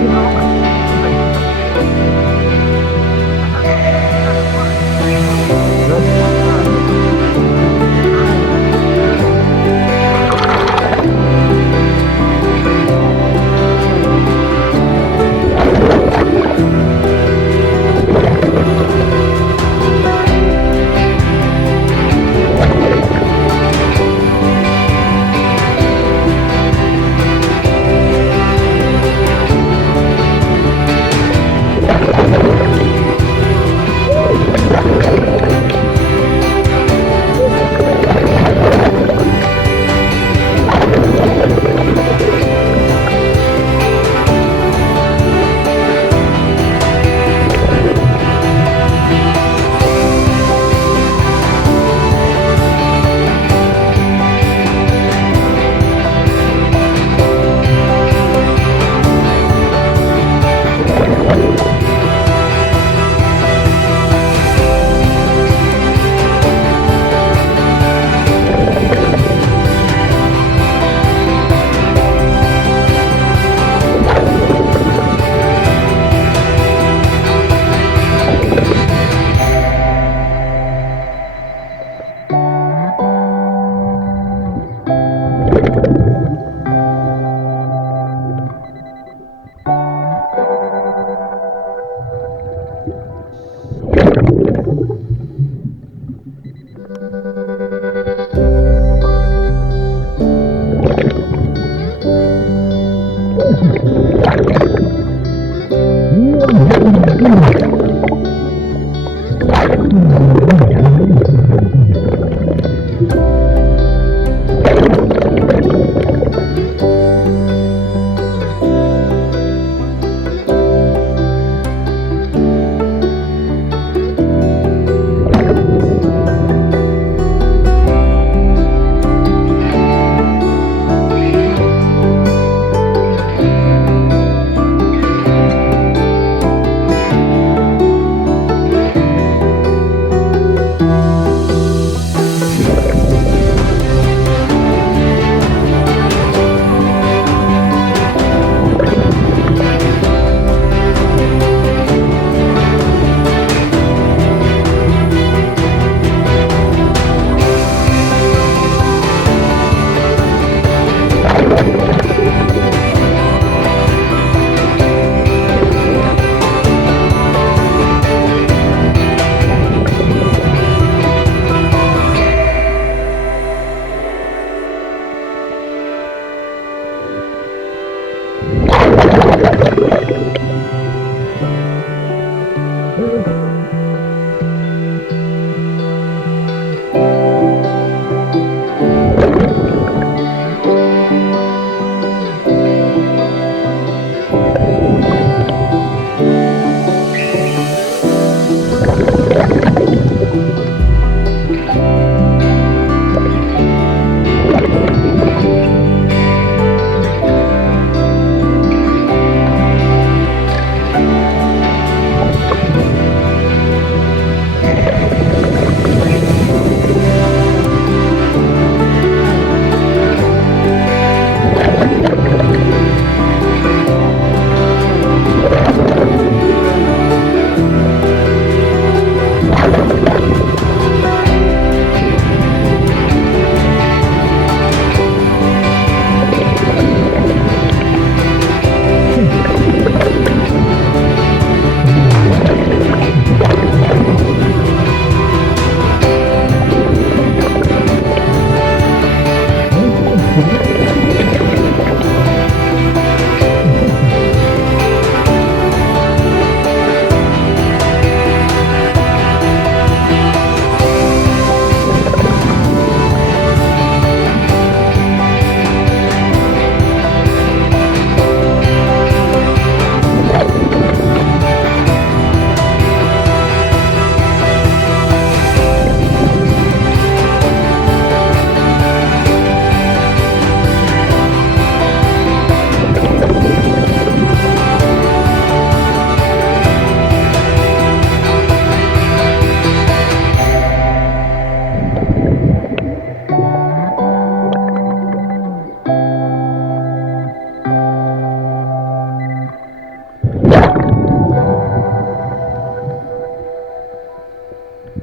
Thank you.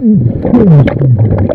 Mm-hmm.